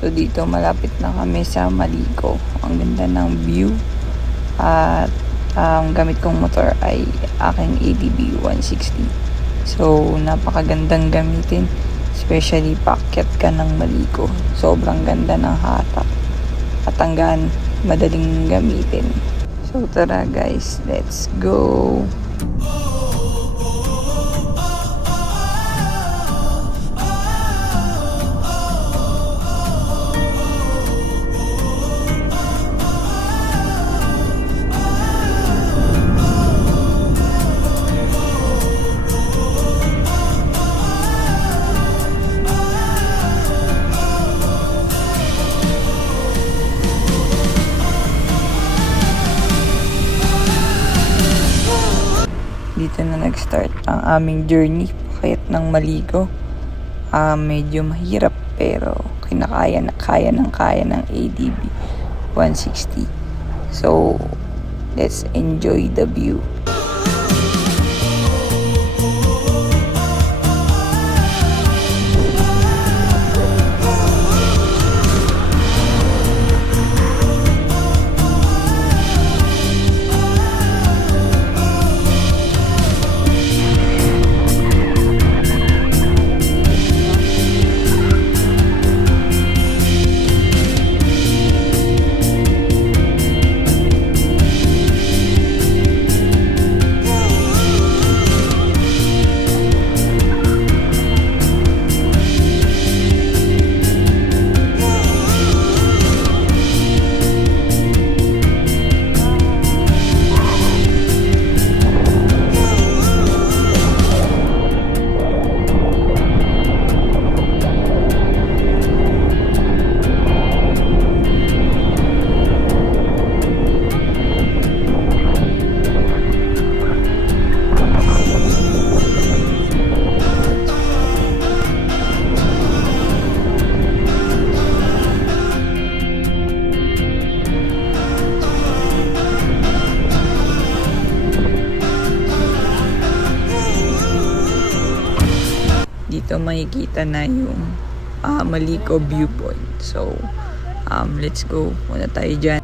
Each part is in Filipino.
So dito malapit na kami sa Malico. Ang ganda ng view. At ang gamit kong motor ay aking ADB 160. So napakagandang gamitin. Especially paakyat ka ng Malico. Sobrang ganda ng hatak. At hanggang madaling gamitin. So tara guys, let's go! Dito na nag-start ang aming journey paakyat ng Malico. Medyo mahirap pero kaya ng ADB 160. So, let's enjoy the view. Dito makikita na yung Malico viewpoint. So, let's go muna tayo dyan.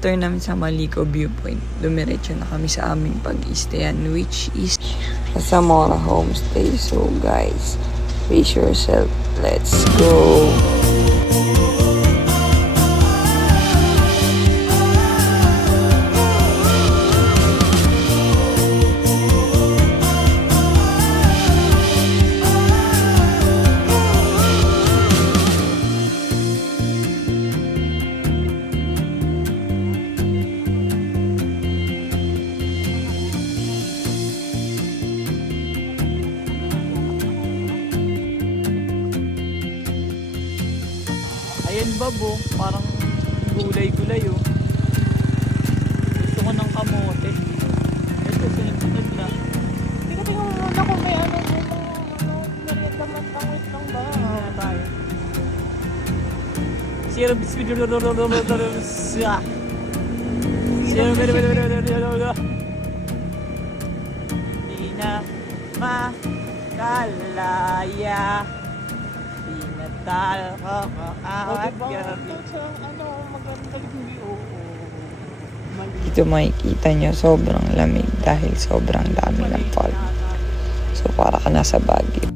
After namin sa Malico viewpoint, dumiretso na kami sa aming pag-stayan, which is sa Zamora Homestay. So guys, brace yourself. Let's go! Ayan babo, parang gulay-gulay oh. Gusto ko ng kamote. Ito, sunod-sunod na. Teka, muna Hindi na makalaya. Di na tayo kakawat gabi. Dito makikita nyo, sobrang lamig dahil sobrang dami ng fog. So, para ka nasa Baguio.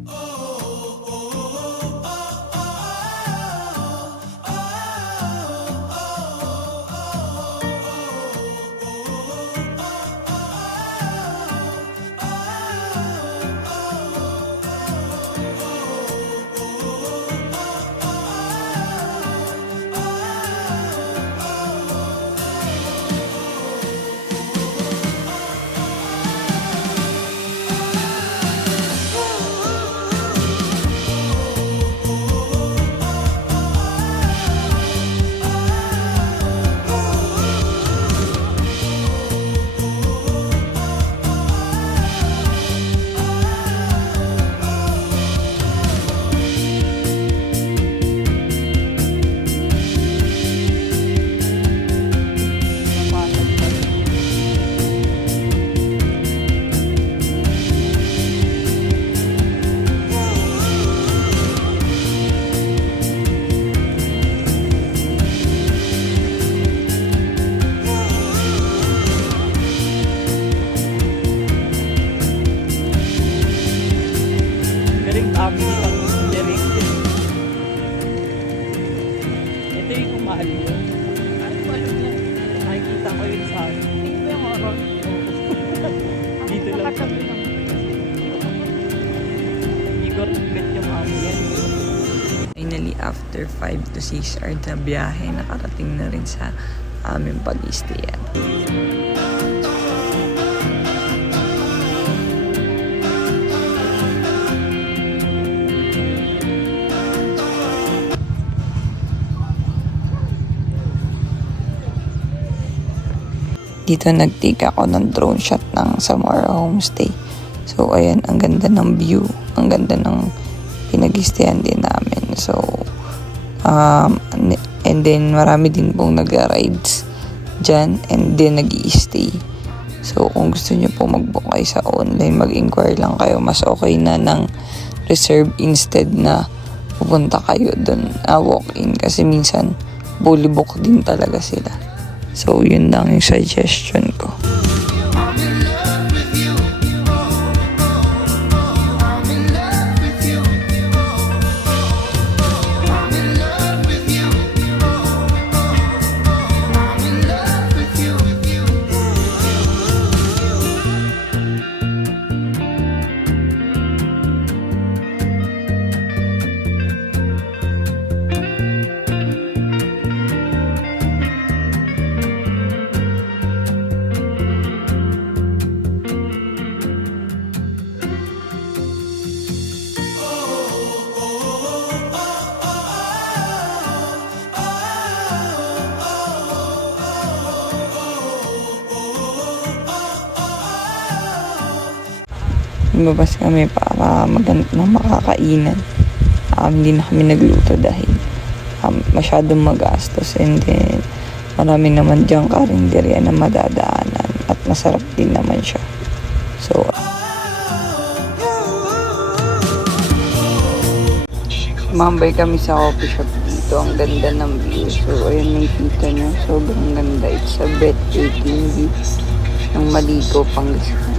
Galing kami ng direct. Ito yung kumahal yun. Ano ba yun? Nakikita ko yun sa akin. Ito yung oron. Dito lang kami. Hindi ko regret yung amo yan. Finally, after 5 to 6 hours na biyahe, nakarating na rin sa aming pag-stayan. Dito nag-take ako ng drone shot ng Samara Homestay. So, ayan, ang ganda ng view. Ang ganda ng pinag-stayan din namin. So, and then marami din pong nag-rides dyan and then nag-i-stay. So, kung gusto nyo po mag-book kayo sa online, mag-inquire lang kayo. Mas okay na ng reserve instead na pupunta kayo dun, walk-in. Kasi minsan, fully book din talaga sila. So, yun lang yung suggestion ko. Lumabas kami para maghanap ng makakainan. Hindi na kami nagluto dahil masyadong magastos and then marami naman diyang karinderya na madadaanan at masarap din naman siya. So, mambay kami sa coffee shop dito. Ang ganda ng view. So, ayun nakikita nyo. Sobrang ganda. It's a breathtaking view ng Maligo, Pangasinan.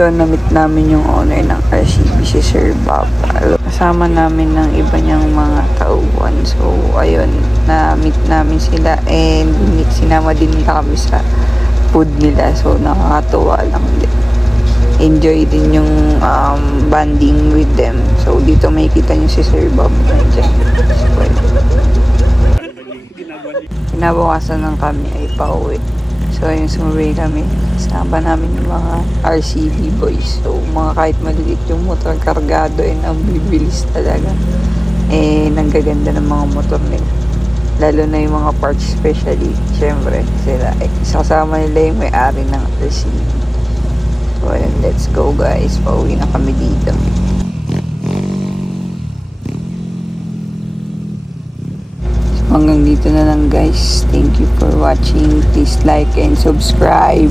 dito, na-meet namin yung owner ng RCB, si Sir Bob. Kasama namin ng iba niyang mga tauhan. So, ayun, na-meet namin sila and sinama din nila kami sa food nila. So, nakakatuwa lang din. Enjoy din yung bonding with them. So, dito makikita niyo si Sir Bob. Nandiyan. So, kinabukasan ng kami ay pauwi. So, ayun, sumuwi kami. Kasama namin yung mga RCB boys. So, mga kahit maliit yung motor, kargado, and ang bibilis talaga. Eh, nanggaganda ng mga motor nila. Lalo na yung mga parts, especially, syempre, sila. Kasama nila yung may-ari ng RCB. So, ayun, let's go guys. Pauwi na kami dito. Hanggang dito na lang guys. Thank you for watching. Please like and subscribe.